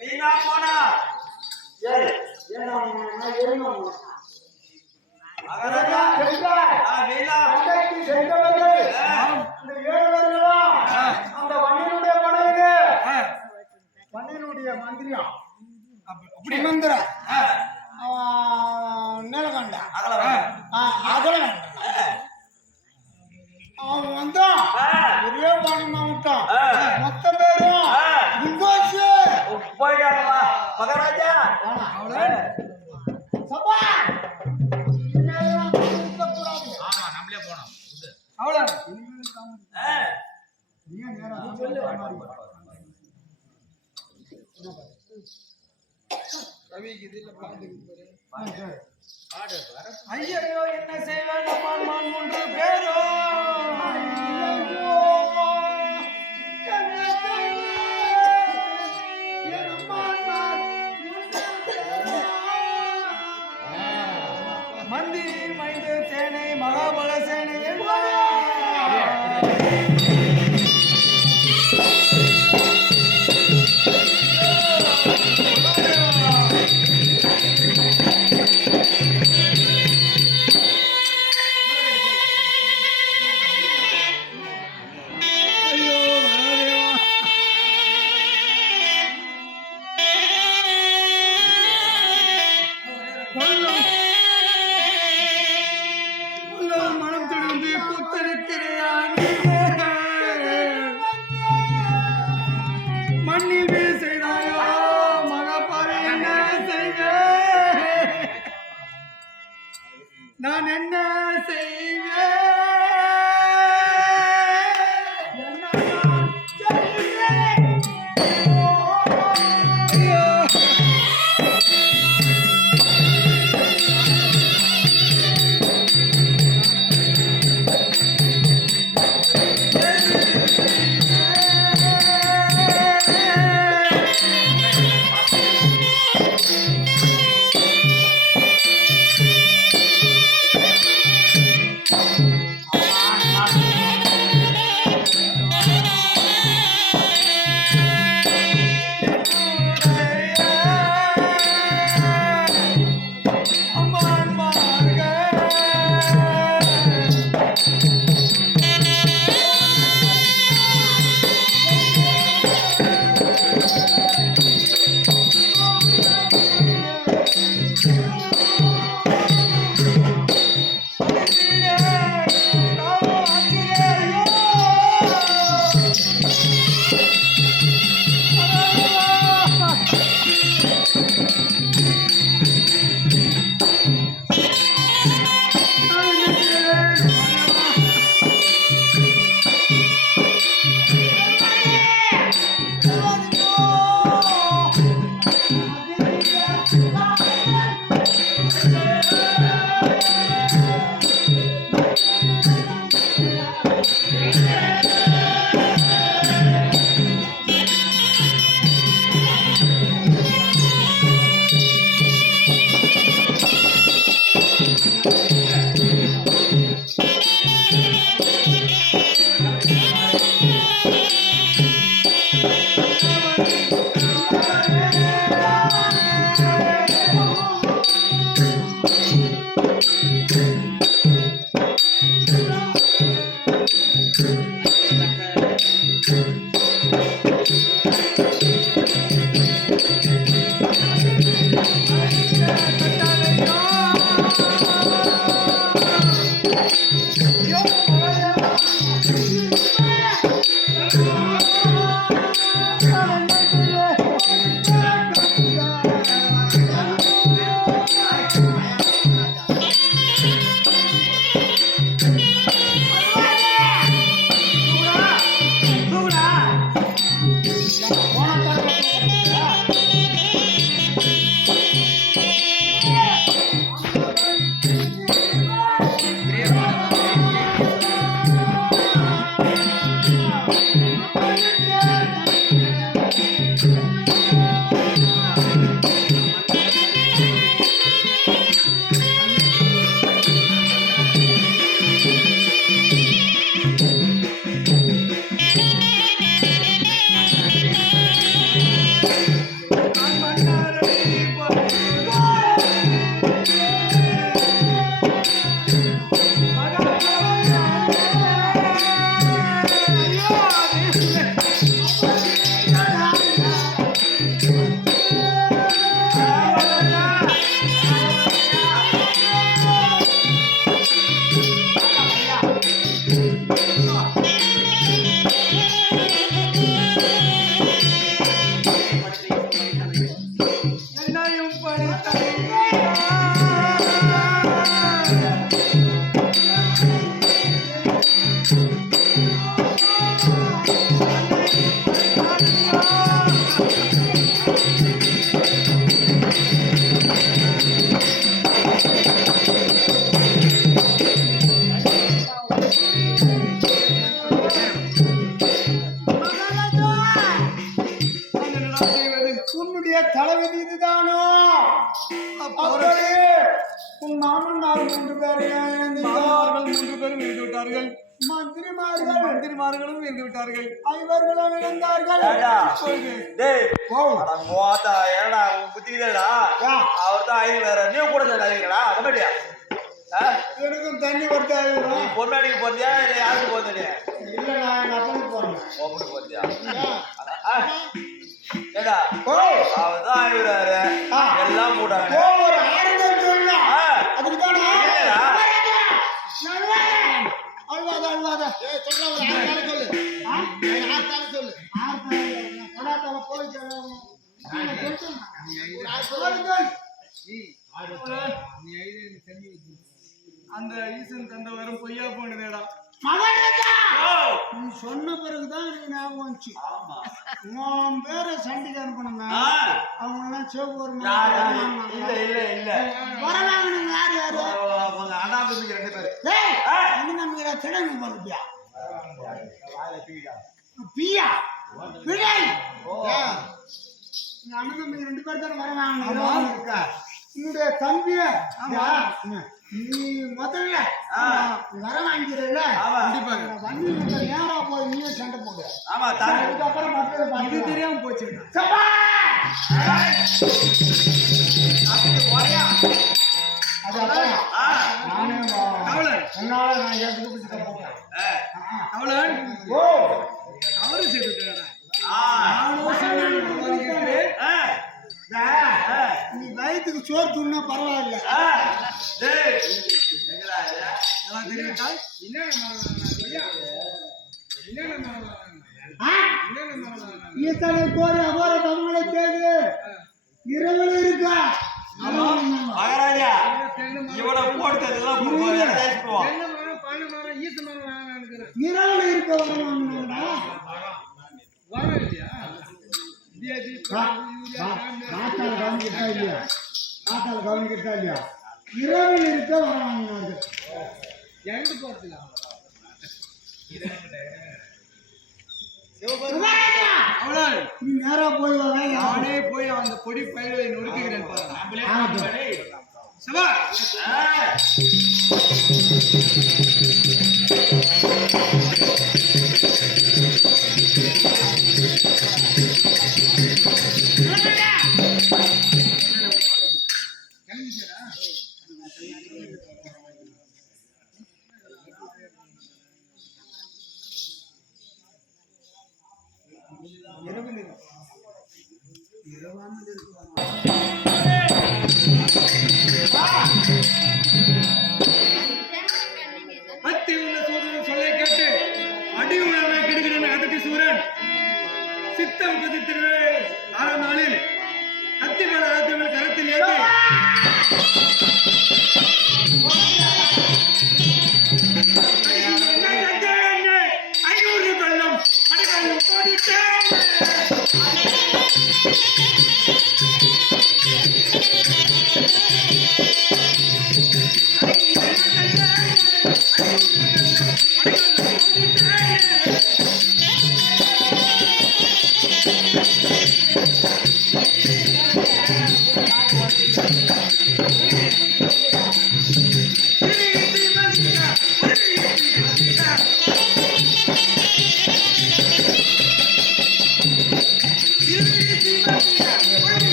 வீணா போனா மண்ணினுடைய மந்திரியா மந்திர நீலகண்ட அகல அவன் வந்தான் ஒரே பாணிமா விட்டான் மொத்த பேரும் மகாராஜா சபா நம்மளே போனோம் அவ்வளோ ஐயோ என்ன செய்வேன் மூன்று பேரோ மந்திரி மைந்த சேனை மகாபல சேனை நான் என்ன செய்வேன் Yeah. உன்னுடைய தளபதி இதுதானோ? அப்படி உன் மாமனார் 3 பேரையும் மாமனார்கள் 3 பேரும் இருந்து விட்டார்கள். மந்திரிமார்களும் இருந்து விட்டார்கள். ஐவர்களும் இழந்தார்கள். டேய் அட போடா ஏடா உன் புத்திக்குதேடா அவர்தான் ஐயங்களா நீ கூட சொல்லாதீங்களா அத மாட்டியா எனக்கும் தண்ணி வருது நீ பொன்னாடிக்கு போறியா இல்ல யாருக்கு போறீங்க இல்ல நான் எங்க அப்பனுக்கு போறேன் ஓபனுக்கு போறியா ஏடா அவர்தான் ஐயறாரு எல்லாம் போட்டாங்க ஒரு ஆறுதல் சொல்லலாம் அதுக்கு தானா அல்வாத ஏய் சொல்றா ஒரு ஆறு சொல்லு ஆறு சொல்லு கடாத்தல போய் அந்த ஈசன் தந்த வரும் பொய்யா போனதேடா. நீ சொன்ன பிறகுதான் எனக்கு ஞாபகம் வந்துச்சு. உன் பேரை சண்டைக்கு அனுப்பணுங்க. அவங்க எல்லாம் சேவூர் இல்ல இல்ல இல்ல வரவாங்க யாரு யாரு அண்ணா தம்பி 2 பேரு நம்பிக்கிற திடங்க போறியா பியா பிழை அண்ணன் தம்பி 2 பேர் தானே வரவாங்க இருக்கா என்னுடைய தம்பிய நீ முதல்ல வர வாங்கிறல வண்டி நேரா போய் நீயே சண்டை போடு. அதுக்கப்புறம் மக்கள் இது தெரியாம போச்சு. உன்னால நான் ஏற்றுக்கிட்டு போட்டேன். நீ வயிற்றுக்கு சோறு துண்ணா பரவாயில்ல. இத்தனை கோரி அகோர தமிழை கேது இரவில் இருக்கா மகாராஜா இவ்வளவு போடுறதெல்லாம் இரவில் இருக்க கவனிக்கிட்டா இல்லையா இரவில் இருக்க வர வாங்கினார்கள். நீ நேரா போய் நானே போய் அந்த பொடி பயிரை நொறுக்குகிறேன் அத்தி உள்ள சூரன் சொல்லை கேட்டு அடி உணவை கெடுகிறேன் அதற்கு சூரன் சித்தம் குதித்திரு 6 நாளில் அத்தி மல ஆத்திரங்கள் கரத்தில் ஏற்றி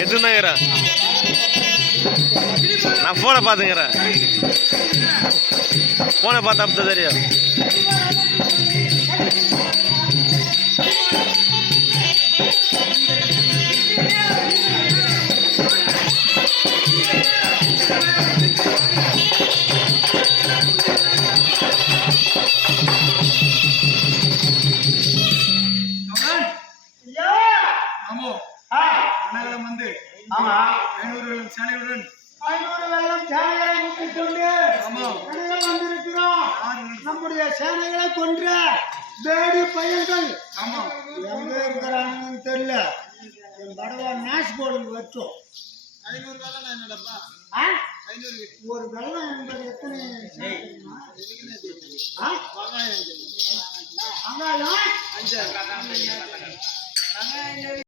எடுத்துனாங்கிறா நான் போனை பார்த்துங்கிறேன் போனை பார்த்து அப்போ தெரியும் நம்முடைய சேனைகளை கொன்ற பேடி பையன்கள் எங்க இருக்கிறாங்கன்னு தெரியல. என் படவா நேஷ் போர்டு வச்சோம் 500 வெள்ளம் என்னடப்பா 500 ஒரு வெள்ளம் என்பது எத்தனை வெங்காயம்